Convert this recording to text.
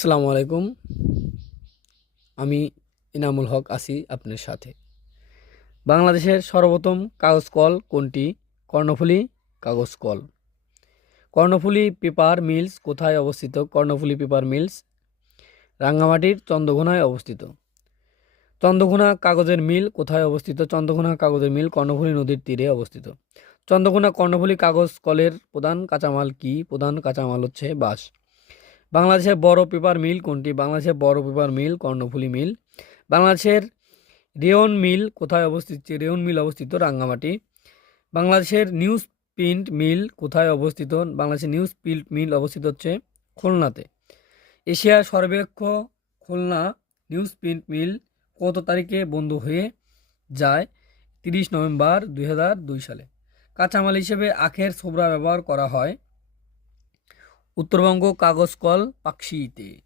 আসসালামু আলাইকুম। আমি ইনামুল হক আছি আপনার সাথে। বাংলাদেশের সর্বপ্রথম কাগজ কল কোনটি? কর্ণফুলী কাগজ কল। কর্ণফুলী পেপার মিলস কোথায় অবস্থিত? কর্ণফুলী পেপার মিলস রাঙ্গামাটির চন্দ্রঘোনায় অবস্থিত। চন্দ্রঘোনা কাগজের মিল কোথায় অবস্থিত? চন্দ্রঘোনা কাগজের মিল কর্ণফুলী নদীর তীরে অবস্থিত। চন্দ্রঘোনা কর্ণফুলী কাগজ কলের প্রধান কাঁচামাল কি? প্রধান কাঁচামাল হচ্ছে বাঁশ। বাংলাদেশের বড় পেপার মিল কোনটি? বাংলাদেশের বড় পেপার মিল কর্ণফুলী মিল। বাংলাদেশের রেয়ন মিল কোথায় অবস্থিত? রেয়ন মিল অবস্থিত রাঙ্গামাটি। বাংলাদেশের নিউজ প্রিন্ট মিল কোথায় অবস্থিত? বাংলাদেশের নিউজ প্রিন্ট মিল অবস্থিত হচ্ছে খুলনাতে। এশিয়ার সর্বাপেক্ষ খুলনা নিউজ প্রিন্ট মিল কত তারিখে বন্ধ হয়ে যায়? 30 নভেম্বর 2002 সালে। কাঁচামাল হিসেবে আখের ছোবড়া ব্যবহার করা হয় উত্তরবঙ্গ কাগজ কল পাকশিতে।